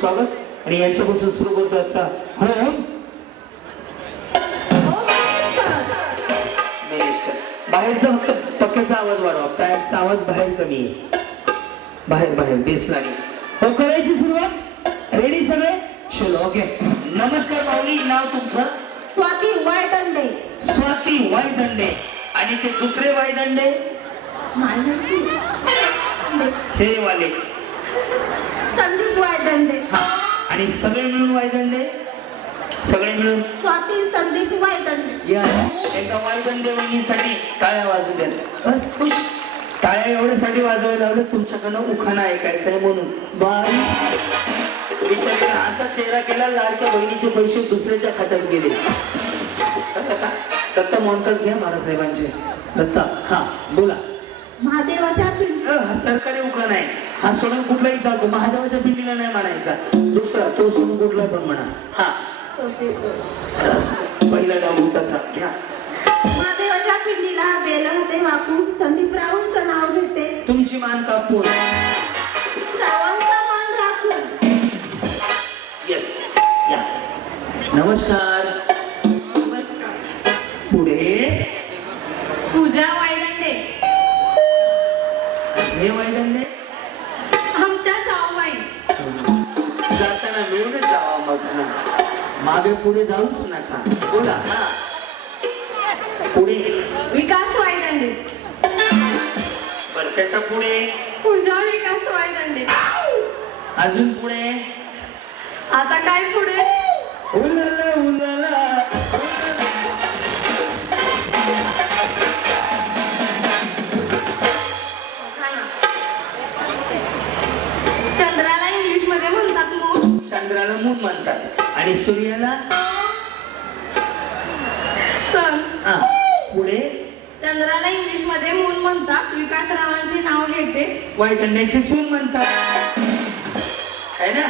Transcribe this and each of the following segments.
स्वागत. आणि यांच्यापासून सुरू करतो आजचा होम मिनिस्टर. बाहेरचा फक्त पक्क्याचा आवाज वाढवा. टायरचा आवाज बाहेर कमी आहे. बाहेर बाहेर. बेसला हो करायची सुरुवात? रेडी सगळे? चलो ओके नमस्कार माऊली नाव तुमचं? स्वाती वायदंडे. स्वाती वायदंडे. आणि ते दुसरे वायदंडे? हे वाले. संदीप वायदंडे. आणि सगळे मिळून वायदंडे? सगळे मिळून? स्वाती संदीप वायदंडे. या एका वायदंडे वहिनीसाठी टाळ्या वाजू द्या. बस खुश. टाळ्या एवढ्यासाठी वाजवायला लावलं तुमच्याकडनं उखाणा ऐकायचा आहे म्हणून. बाई बिचारीनं असा चेहरा केला लाडक्या बहिणीचे पैसे दुसऱ्याच्या खात्यात गेले. दत्ता मॉन्टस घ्या महाराजसाहेबांचे दत्ता हा बोला. महादेवाच्या हा सरकारी उखाणा आहे. हा सोडून कुठलाही चालतो महादेवाच्या पिंडीला नाही म्हणायचा दुसरा तो सोडून कुठला पण म्हणा. हा. पहिला डाव त्याचा घ्या. महादेवाच्या पिंडीला वाकून संदीप नाव घेते. तुमची मान कापून. मान राखून. येस या. नमस्कार. पुढे. पूजा वायदंडे हे वैदंडे मागे पुढे जाऊच नका. बोला. पुढे. विकास वायदंडे. बर त्याच्या पुढे. पूजा विकास वायदंडे. अजून पुढे. आता काय पुढे? आणि सूर्याला? सन. हा. पुढे? चंद्राला इंग्लिशमध्ये मून म्हणतात. विकासरावांचे नाव घेते. वायकंड्याची सून म्हणतात. है ना?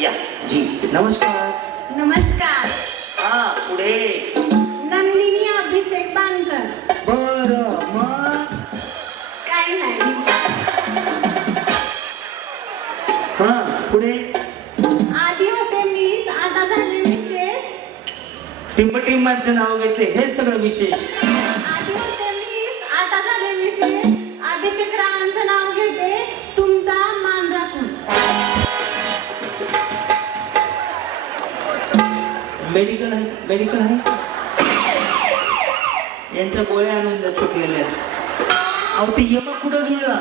या. जी. नमस्कार. नमस्कार. हा पुढे. नंदिनी टिंबटिंबांचं नाव घेतले हे सगळं विशेष. आधी होते मीस आता झाले अभिषेक रावांचं नाव घेते. तुमचा मान राखून मेडिकल आहे? मेडिकल आहे? यांच्या गोळ्या आणून द्या चुकलेल्या. अहो ते यमक कुठं जुळला?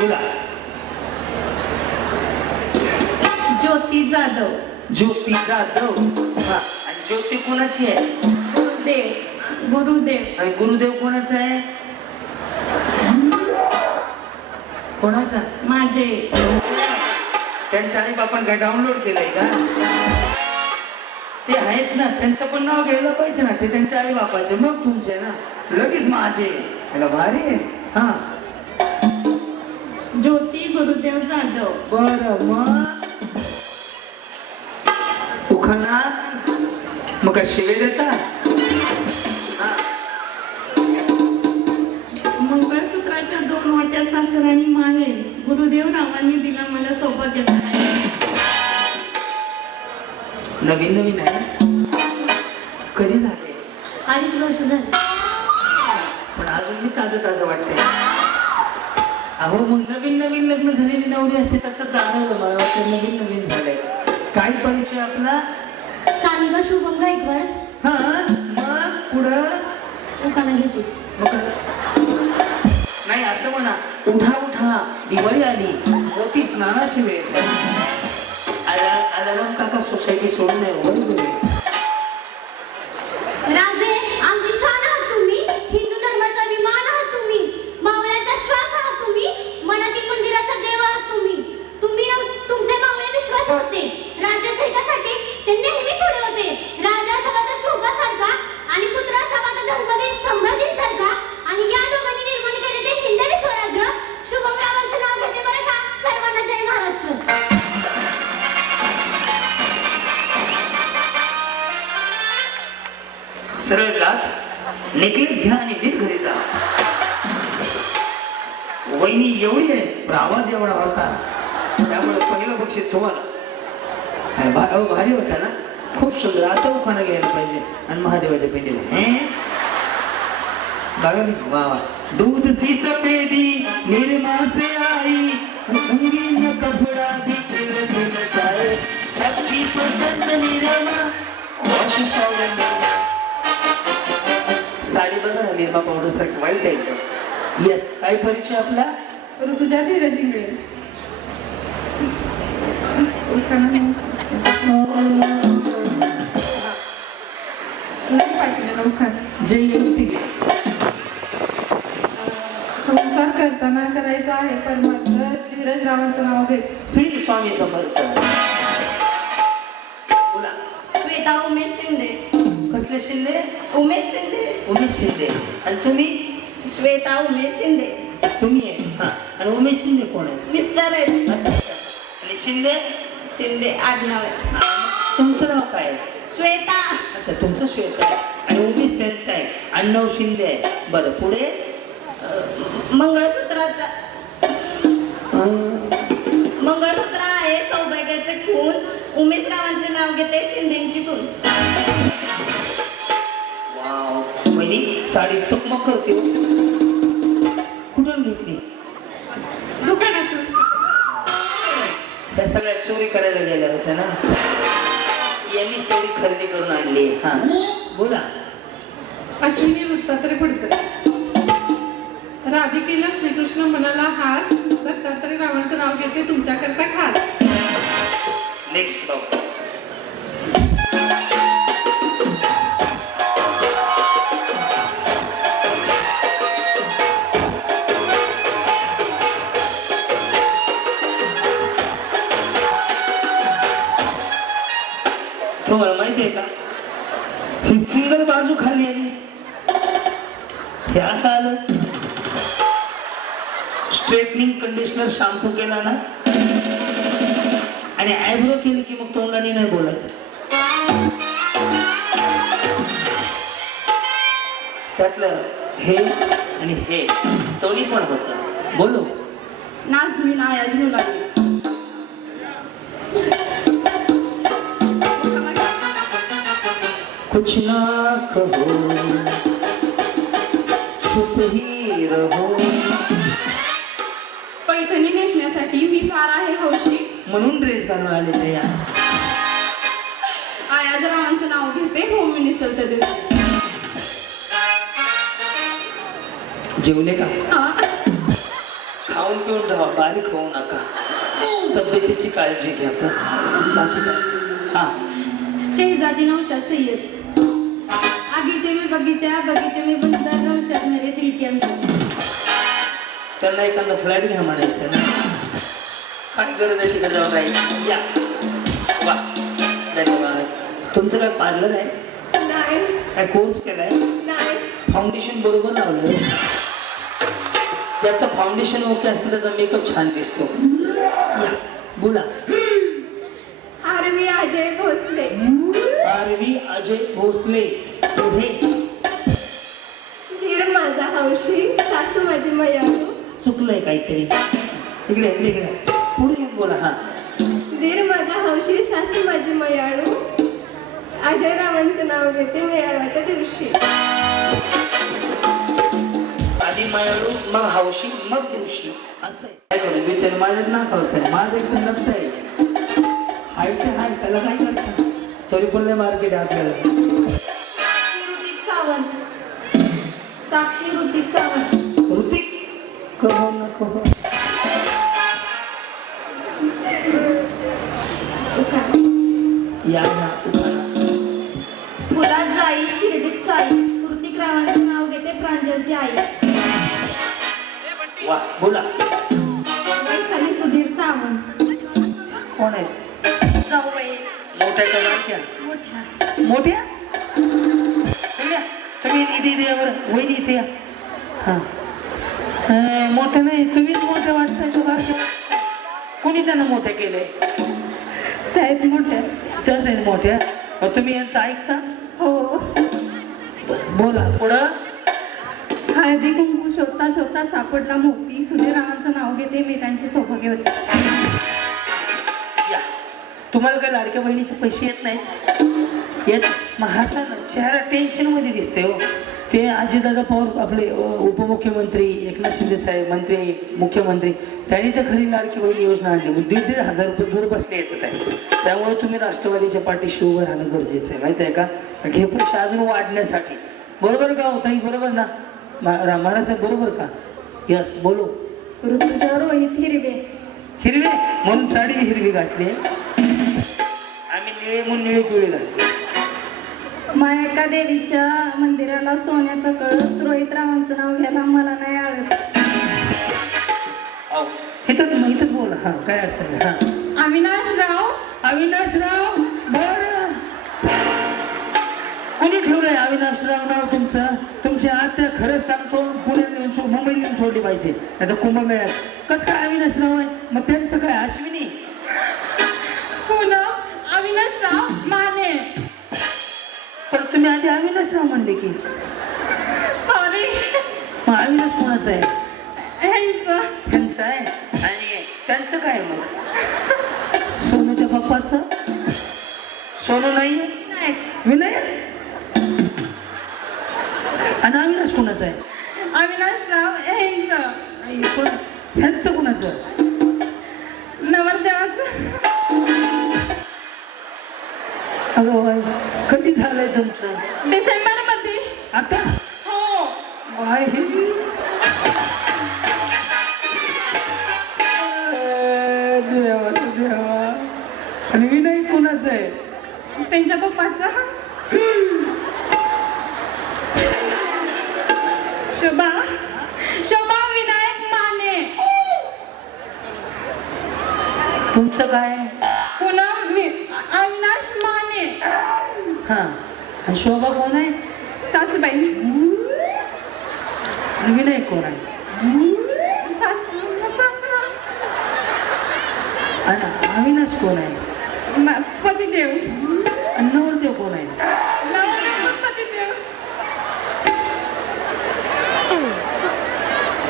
बोला. ज्योती जाधव. ज्योती जाधव? हा आणि ज्योती कोणाची आहे? गुरुदेव. गुरुदेव. आणि गुरुदेव कोणाचा आहे? कोणाचा? माझे. त्यांच्या आई बापान काय डाउनलोड केलंय का? ते आहेत ना त्यांचं पण नाव घ्यायला पाहिजे ना ते त्यांच्या आई बापाचे. मग तुमचे ना लगेच माझे. त्याला भारी आहे. हा. गुरुदेव जाधव. बर मग? उखाणा? मग काय शिवे देता? हा मंगळसूत्राच्या दोन वाट्या सासरांनी माहेर. गुरुदेव रावांनी दिला मला सौभाग्य. नवीन नवीन आहे? कधी झाले? अडीच वर्ष झाले. पण अजून मी ताजं ताजं वाटते अहो मग नवीन नवीन लग्न झालेली नवरी असते तसं जाणवलं मला वाटतं. नवीन नवीन झालंय. काय परिचय आपला? सानिका शुभम गायकवाड हा मग पुढं? उखाणा घेते मग नाही असं म्हणा. उठा उठा. दिवाळी आली. मोठी स्नानाची वेळ झाली. आला- आलाराम काका सोसायटी सोडून नाही. साडी बघा ना निर्मा पावडर सारखी वाईट आहे येस काय परिचय आपला? ऋतुजा धीरज इंगळे संसार करताना करायचा आहे पण मात्र धीरज रावांचं नाव घेत श्री स्वामी समर्थ. श्वेता उमेश शिंदे. कसले शिंदे? उमेश शिंदे. उमेश शिंदे. आणि तुम्ही? श्वेता उमेश शिंदे. तुम्ही आहे. हा. आणि उमेश शिंदे कोण आहे? मिस्टर अच्छा अच्छा. आणि शिंदे? शिंदे आडनाव आहे. तुमचं नाव काय आहे? श्वेता. अच्छा तुमचं श्वेत आहे. आणि उमेश त्यांचं आहे. अण्णव शिंदे आहे. बरं पुढे? मंगळसूत्राचा. अं, मंगळसूत्र सौभाग्याचे खून. उमेश रावांचे नाव घेते शिंदेची सून. वाव. वहिनी साडी चकमक करते हो. कुठून घेतली? दुकानातून. त्या सगळ्या चोरी करायला गेल्या होत्या ना? यांनीच तेवढी खरेदी करून आणली. हा. बोला. अश्विनी दत्तात्रय पडतरे राधिकेला श्रीकृष्ण म्हणाला हास दत्तात्रय रावांचं नाव घेते तुमच्याकरता खास. नेक्स्ट बाबा तुम्हाला माहिती आहे का? ही सिंगल बाजू खाली आली हे असं आलं. स्ट्रेटनिंग कंडिशनर शॅम्पू केला ना? आणि आयब्रो केली की मग तोंडाने नाही बोलायचं. त्यातलं हे आणि हे दोन्ही पण होत. बोलू? नाझमीन आयाज मुलानी कुछ ना कहो चुप ही रहो. पैठणी नेसण्यासाठी मी फार आहे हौशी. म्हणून ड्रेस घालून आले ते या आयाज रावांचं नाव घेते होम मिनिस्टरच्या दिवशी जेवले का? हा. खाऊन पिऊन राहा बारीक होऊ नका. तब्येतीची काळजी घ्या बस. बाकी काय? हा. शहजादी नौशाद सय्यद. आगीचे मी बगीचा बगीचे मी बंदर नौशाद मेरे दिल के अंदर. त्यांना एखादा फ्लॅट घ्या म्हणायचं ना. काय गरज आहे तिकडे जाऊन या. वा. धन्यवाद. तुमचं काय पार्लर आहे? नाही. काय कोर्स केलाय? नाही. फाउंडेशन बरोबर लावलं. ज्याचं फाउंडेशन ओके असतं त्याचा मेकअप छान दिसतो. या. बोला. आरवी अजय भोसले. आरवी अजय भोसले. पुढे. धीर माझा हौशी सासू माझी मयाळू. चुकलंय काहीतरी. इकडे इकडे इकडे. बोला हा. धीर माझा हौशी सासू माझी मयाळू. अजय रावांचं नाव घेते मेळाव्याच्या दिवशी. आधी मायाळू मग हौशी मग दिवशी. असं काय करू? बिचारी माझ्याच ना आहे माझं एक नक्त आहे. हाय ते हाय त्याला काय करता तरी पण लय मार्केट आपल्याला. ऋतिक सावंत. साक्षी ऋतिक सावंत. ऋतिक कहो ना कहो. या. फुलात जाई शिर्डीत साई. ऋतिक रावांचं नाव घेते प्रांजलची आई. वा बोला. वैशाली सुधीर सावंत. कोण आहे? जाऊबाई. मोठ्या का बारक्या मोठ्या. मोठ्या. तुम्ही इथे इथे या बरं. वहिनी इथे या. हां. मोठं नाही तुम्हीच मोठं वाटताय तो कोणी त्यांना मोठ्या केलंय? त्या आहेत त्याच आहेत मोठ्या. मग तुम्ही यांचं ऐकता? हो. बोला पुढं. हळदी कुंकू शोधता शोधता सापडला मोती. सुधीररावांचं नाव घेते मी त्यांची सौभाग्यवती या. तुम्हाला काय लाडक्या बहिणीचे पैसे येत नाहीत? येत? मग हसा ना चेहरा टेन्शनमध्ये दिसते हो. ते अजितदादा पवार आपले उपमुख्यमंत्री एकनाथ शिंदे साहेब मंत्री मुख्यमंत्री त्यांनी तर खरी लाडकी बहीण योजना आणली. दीड दीड हजार रुपये घर बसले येतात आहे. त्यामुळे तुम्ही राष्ट्रवादीच्या पाठीशी उभं राहणं गरजेचं आहे. माहिती आहे का? हे पैसे अजून वाढण्यासाठी. बरोबर का हो ताई? बरोबर ना? महाराज साहेब बरोबर का? यस बोलो. रोहित हिरवे. हिरवी? म्हणून साडी हिरवी घातली आम्ही निळे म्हणून निळे पिवळे घातले. मायका देवीच्या मंदिराला सोन्याचं कळस रोहित रावांचं नाव घ्यायला मला नाही आळस. इथंच मग इथंच बोल. हा काय अडचण नाही. हा. अविनाश राव अविनाशराव बर कोणी ठेवलंय अविनाशराव नाव तुमचं? तुमची आत्या खरंच सांगतो पुण्यात नेऊन सो मुंबईत नेऊन सोडली पाहिजे. नाही तर कुंभमेळ्यात. कसं काय अविनाशराव आहे? मग त्यांचं काय अश्विनी? पुन्हा अविनाश राव माने. तर तुम्ही आधी अविनाशराव म्हणले की. सॉरी मग अविनाश कोणाचं आहे? ह्यांचं. आहे? आणि त्यांचं काय मग? सोनूच्या पप्पाचं? सोनू नाही विनायक. आणि अविनाश कोणाचं आहे? अविनाश राव ह्यांचं. ह्यांचं कोणाचं? नवरदेवाचं अगं बाई कधी झालंय तुमचं? डिसेंबरमध्ये आता? हो. बाय देवा देवा. आणि विनायक कोणाचं आहे? त्यांच्या पप्पाचा. शोभा. शोभा विनायक माने. तुमचं काय? हा. आणि शोभा कोण आहे? सासूबाई. आणि विनायक कोण आहे? आणि अविनाश कोण आहे? पतिदेव. आणि नवरदेव कोण आहे?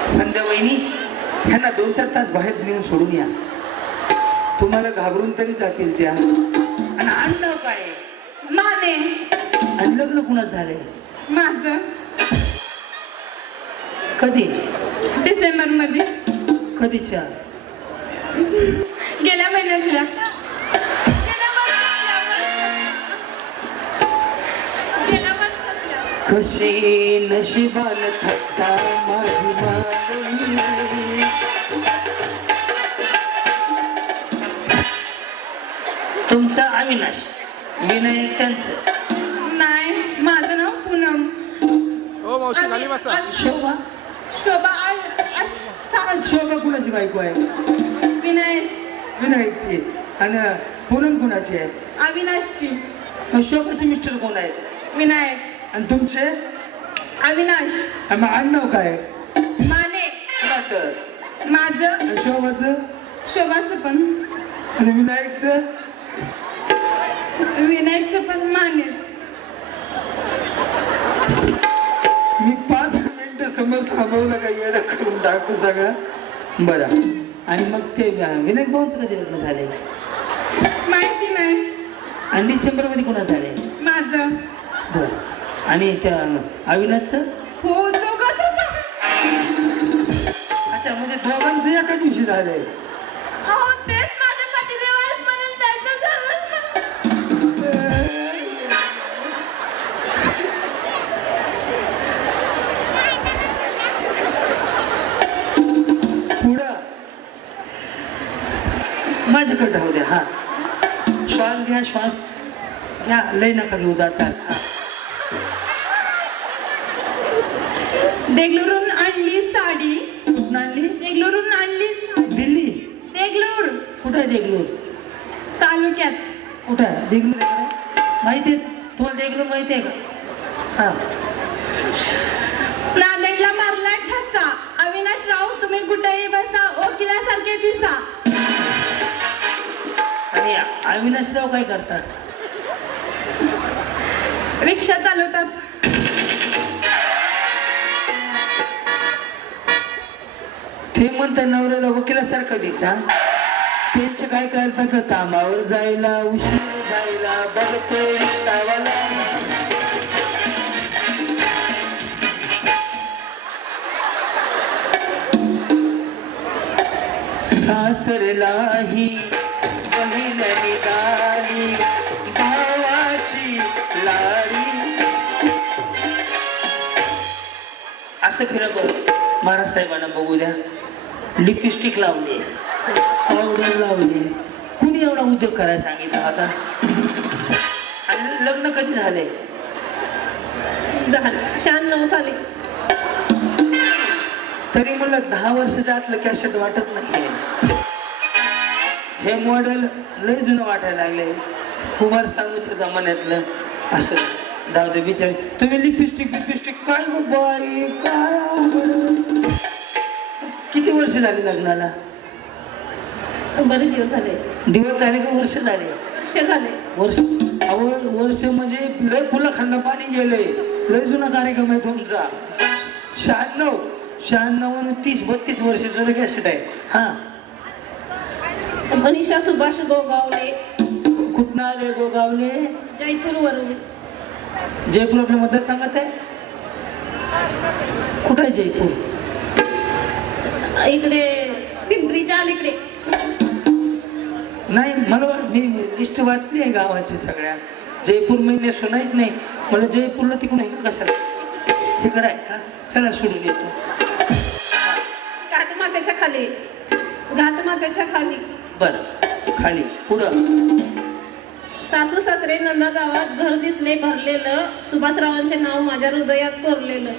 संध्या वहिनी ह्यांना दोन चार तास बाहेर नेऊन सोडून या. तुम्हाला घाबरून तरी जातील त्या. आणि माने आणि लग्न कुणाच झालंय? माझं. कधी? डिसेंबरमध्ये. कधीच्या? गेल्या महिन्यातल्या. कशी नशिबान थट्टा माझी मागणी. तुमचा अविनाश. विनायक त्यांचं. नाही माझं नाव पूनम. हो मावशी खाली बसा शोभा. शोभा शोभा कुणाची बायको आहे? विनायक विनायकची. आणि पूनम कुणाची आहे? अविनाशची. मग शोभाचे मिस्टर कोण आहेत? विनायक. आणि तुमचे? अविनाश. आणि मग आडनाव काय? माने. कुणाचं? माझं. आणि शोभाचं? शोभाचं पण. आणि विनायकचं? विनायकचं पण मानेच मी पाच मिनिटं समोर थांबवलं का येडं करून टाकतो सगळं बरं आणि मग ते विनायक भाऊंचं कधी लग्न झालंय माहिती नाही आणि डिसेंबरमध्ये कोणा झालंय माझं बरं आणि त्या अविनाशचं हो दोघांचं पण अच्छा म्हणजे दोघांचं एका दिवशी झालंय श्वास घ्या. लय नका घेऊ जा चाल. हा. देगलूरून आणली साडी. कुठून आणली? देगलूरून आणली. दिल्ली. देगलूर. कुठं आहे देगलूर? तालुक्यात. कुठं आहे? देगलूर? माहिती आहे? तुम्हाला देगलूर माहिती आहे का? हा. नांदेडला मारला ठसा. अविनाश राव तुम्ही कुठेही बसा. ओकिलासारखे दिसा. अरे अविनाशराव काय करतात? रिक्षा चालवतात. ते म्हणत नवऱ्याला वकिलासारखं दिसा तेच काय करतात? कामावर जायला उशीर जायला बघतो रिक्षावाला. सासरलाही असं फिरा बरं महाराज साहेबांना बघू द्या. लिपस्टिक लावली पावडर लावली कुणी एवढा उद्योग करायला सांगितला आता आणि लग्न कधी झाले झालं. शहाण्णव साली. तरी मला दहा वर्षाच्या आतलं कॅसेट वाटत नाही हे मॉडेल लय जुनं वाटायला लागले कुमार सानूच्या जमान्यातलं असं. जाऊ दे बिचारी. तुम्ही लिपस्टिक लिपस्टिक काय बाई? काय. किती वर्ष झाली लग्नाला? बरेच दिवस झाले. दिवस झाले का वर्ष झाले? वर्ष झाले. वर्ष अहो वर्ष म्हणजे लय फुलं खाल्लं पाणी गेलंय. लय जुना कार्यक्रम आहे तुमचा. शहाण्णव. शहाण्णव आणि तीस बत्तीस वर्ष जुनं कॅसेट आहे. हा. मनीषा सुभाष गोगावले कुठनं आले गोगावले जयपूर वरून जयपूर आपल्या मतदारसंघात आहे? कुठं आहे जयपूर? इकडे पिंपरीच्या अलीकडे. नाही मला मी लिस्ट वाचली आहे गावाची सगळ्या. जयपूर महिने सुनायच नाही. मला जयपूरला तिकडून हे कशाला? तिकडं आहे का? चला सोडून येतो. घाटमात्याच्या खाली. घाटमात्याच्या खाली. बरं खाली. पुढं. सासू सासरे नंदा गावात घर दिसले भरलेलं. सुभाषरावांचे नाव माझ्या हृदयात कोरलेलं.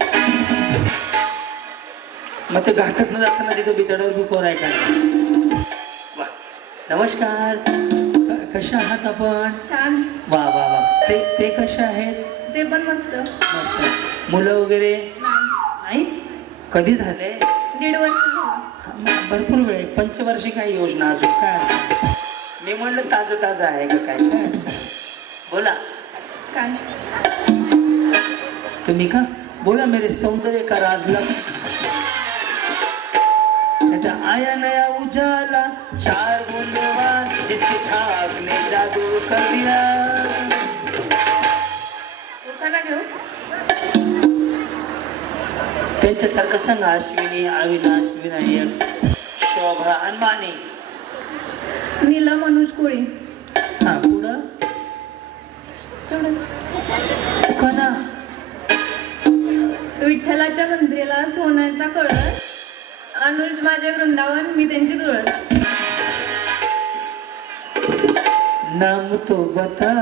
मग ते घाटात जाताना तिथं बितडावर बी कोर आहे का? नमस्कार. क- कशा आहात आपण? छान. वा वा वा. ते ते कशा आहेत? ते पण मस्त. मस्त. मुलं वगैरे? नाही. कधी झाले? दीड वर्ष झालं. भरपूर वेळ आहे. पंचवार्षिक आहे योजना अजून. काय अडचण? नाही. मी म्हणलं ताजं ताजं आहे का काय. बोला. काय? तुम्ही का? बोला मेरे सौंदर्य का राजला आया नया उजाला चार बूंदवान जिसकी छाप ने जादू कर दिया. त्यांच्यासारखं सांगा अश्विनी अविनाश विनायक शोभा आणि माने नीलम अनुज कोळी. हा पुढं? तेवढंच. विठ्ठलाच्या मंदिराला सोन्याचा कळस. अनुज माझे वृंदावन मी त्यांची तुळस. नाम तो बता.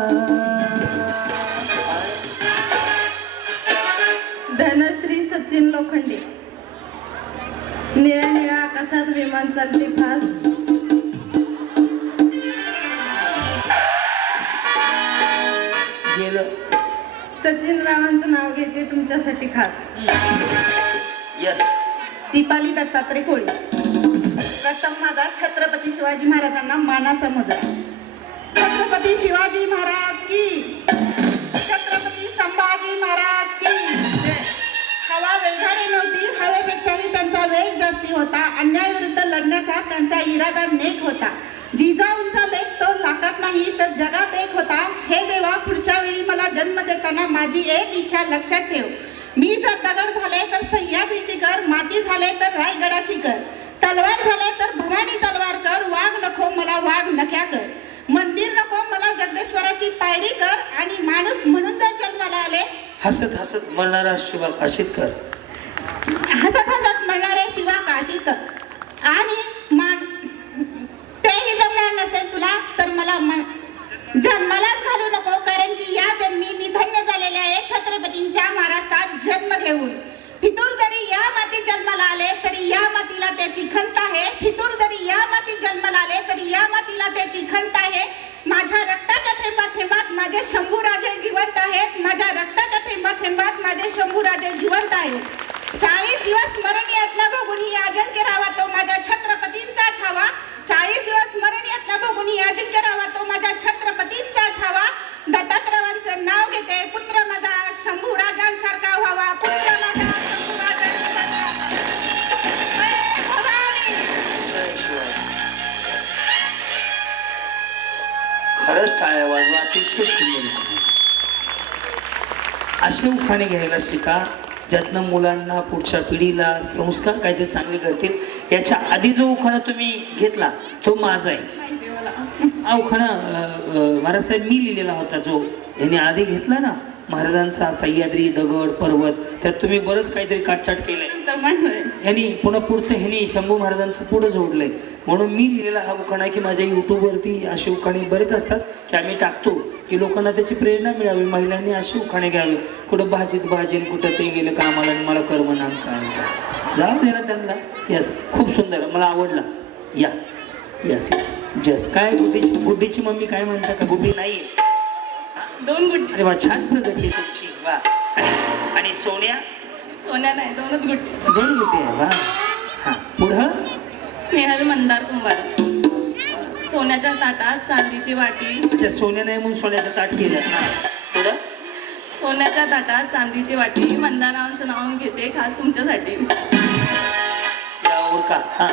धनश्री सचिन लोखंडे. निळ्या निळ्या आकाशात विमान चालते फास्ट सचिन रावांचं नाव घेते तुमच्यासाठी खास. यस दीपाली दत्तात्रय कोळी. प्रथम माझा छत्रपती शिवाजी महाराजांना मानाचा मुद्रा छत्रपती शिवाजी महाराज की. छत्रपती संभाजी महाराज की. हवा वेगाने नव्हती हवेपेक्षाही त्यांचा वेग जास्ती होता. अन्यायाविरुद्ध लढण्याचा त्यांचा इरादा नेक होता. जिजाऊंचा लेख लाखात नाही तर जगात एक होता. हे देवा पुढच्या वेळी मला जन्म देताना माझी एक इच्छा लक्षात ठेव. मी जर दगड झाले तर सह्याद्रीची कर माती झाले तर रायगडाची कर तलवार झाले तर भवानी तलवार कर. वाघ नको मला वाघ नक्या कर. मंदिर नको मला जगदेश्वराची पायरी कर. आणि माणूस म्हणून जर जन्माला आले हसत हसत मरणारा शिवा काशीत कर. हसत हसत म्हणणारे शिवा काशीकर आणि मान तेही जमणार नसेल तुला तर मला म- जन्मालाच घालू नको कारण की या जन्मी निधन्य झालेले आहे छत्रपतींच्या महाराष्ट्रात जन्म घेऊन फितूर जरी या मातीत जन्माला आले तरी या मातीला त्याची खंत आहे फितूर जरी या मातीत जन्माला आले तरी या मातीला त्याची खंत आहे माझ्या रक्ताच्या थेंबात थेंबात माझे शंभूराजे जिवंत आहेत. माझ्या रक्ताच्या थेंबात थेंबात माझे शंभूराजे जिवंत आहेत. चाळीस दिवस टाळ्या वाजवा अतिशय सुंदर उखाणे. असे उखाणे घ्यायला शिका ज्यातनं मुलांना पुढच्या पिढीला संस्कार काहीतरी चांगले करतील याच्या आधी जो उखाणा तुम्ही घेतला तो माझा आहे. हा उखाणा महाराज साहेब मी लिहिलेला होता जो यांनी आधी घेतला ना महाराजांचा सह्याद्री दगड पर्वत त्यात तुम्ही बरंच काहीतरी काटछाट केलंय. ह्यांनी पुन्हा पुढचं ह्यांनी शंभू महाराजांचं पुढं जोडलंय. म्हणून मी लिहिलेला हा उखाणा आहे की माझ्या युट्यूबवरती असे उखाणे बरेच असतात की आम्ही टाकतो की लोकांना त्याची प्रेरणा मिळावी महिलांनी असे उखाणे घ्यावे. कुठं भाजीत भाजीन कुठं ते गेलं कामाला आणि मला कर्मनाम काय जाऊ दे ना त्यांना. यस खूप सुंदर. मला आवडला. या. यस यस जस काय गुड्डीची गुड्डीची मम्मी काय म्हणता का? गुड्डी नाही दोन गुट अरे वा छान प्रगती तुमची. वा. आणि सोन्या? सोन्या नाही दोनच गुट दोन गुड्डी आहे वा. हा पुढं? स्नेहल मंदार कुंभार. सोन्याच्या ताटात चांदीची वाटी. अच्छा सोन्या नाही म्हणून सोन्याचं ताट केलं. हा पुढं? सोन्याच्या ताटात चांदीची वाटी. मंदारावांचं नाव घेते खास तुमच्यासाठी. या उरका हा.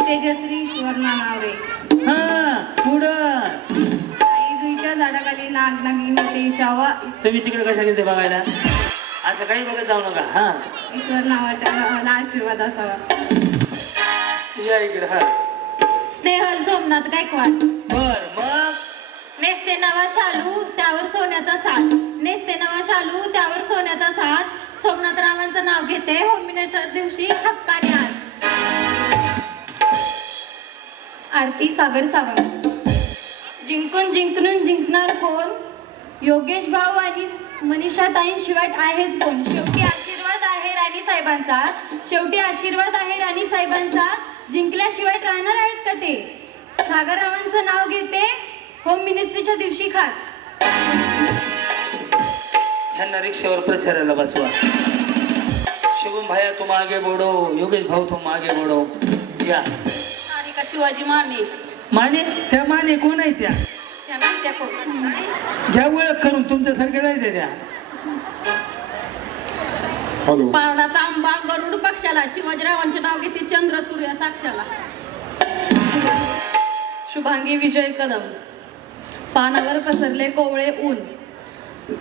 तेजश्री सुवर्णा नावरे. हा पुढं? आई जुईच्या झाडाखाली नाग नागिन येते शावा. तुम्ही तिकडे कशा गेले बघायला? असं काही बघत जाऊ नका हा. ईश्वर नावाच्या नावाला आशीर्वाद असावा. या इकडे हा. स्नेहल सोमनाथ गायकवाड. बर मग? नेसते नवा शालू त्यावर सोन्याचा साज नेसते नवा शालू त्यावर सोन्याचा साज सोमनाथरावांचं नाव घेते होम मिनिस्टर दिवशी हक्काने आज. आरती सागर सावंत. जिंकून जिंकून जिंकणार कोण? योगेश भाऊ आणि मनीषा ताईं शिवाय आहेच कोण? शेवटी आशीर्वाद आहे राणी साहेबांचा शेवटी आशीर्वाद आहे राणी साहेबांचा जिंकल्याशिवाय राहणार आहेत का ते? सागररावांचं नाव घेते होम मिनिस्ट्रीच्या दिवशी खास. ह्यांना रिक्षावर प्रचाराला बसवा. शुभम भाया तुम आगे बोडो. योगेश भाऊ तुम आगे बोडो. या. आणि का शिवाजी माने? माने? त्या माने कोण आहे त्या? घ्या ओळख करून तुमच्यासारख्या नाही त्या हॅलो. पारडाचा आंबा गरुड पक्षाला शिवाजीरावांचे नाव घेते चंद्र सूर्य साक्षाला. शुभांगी विजय कदम. पानावर पसरले कोवळे ऊन.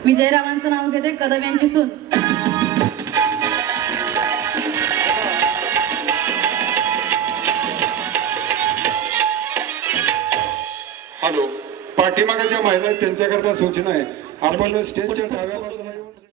विजयरावांचं नाव घेते कदम यांची सून. हॅलो पाठीमागाच्या महिला आहेत त्यांच्याकरता सूचना आहे आपण स्टेजच्या डाव्या बाजूला.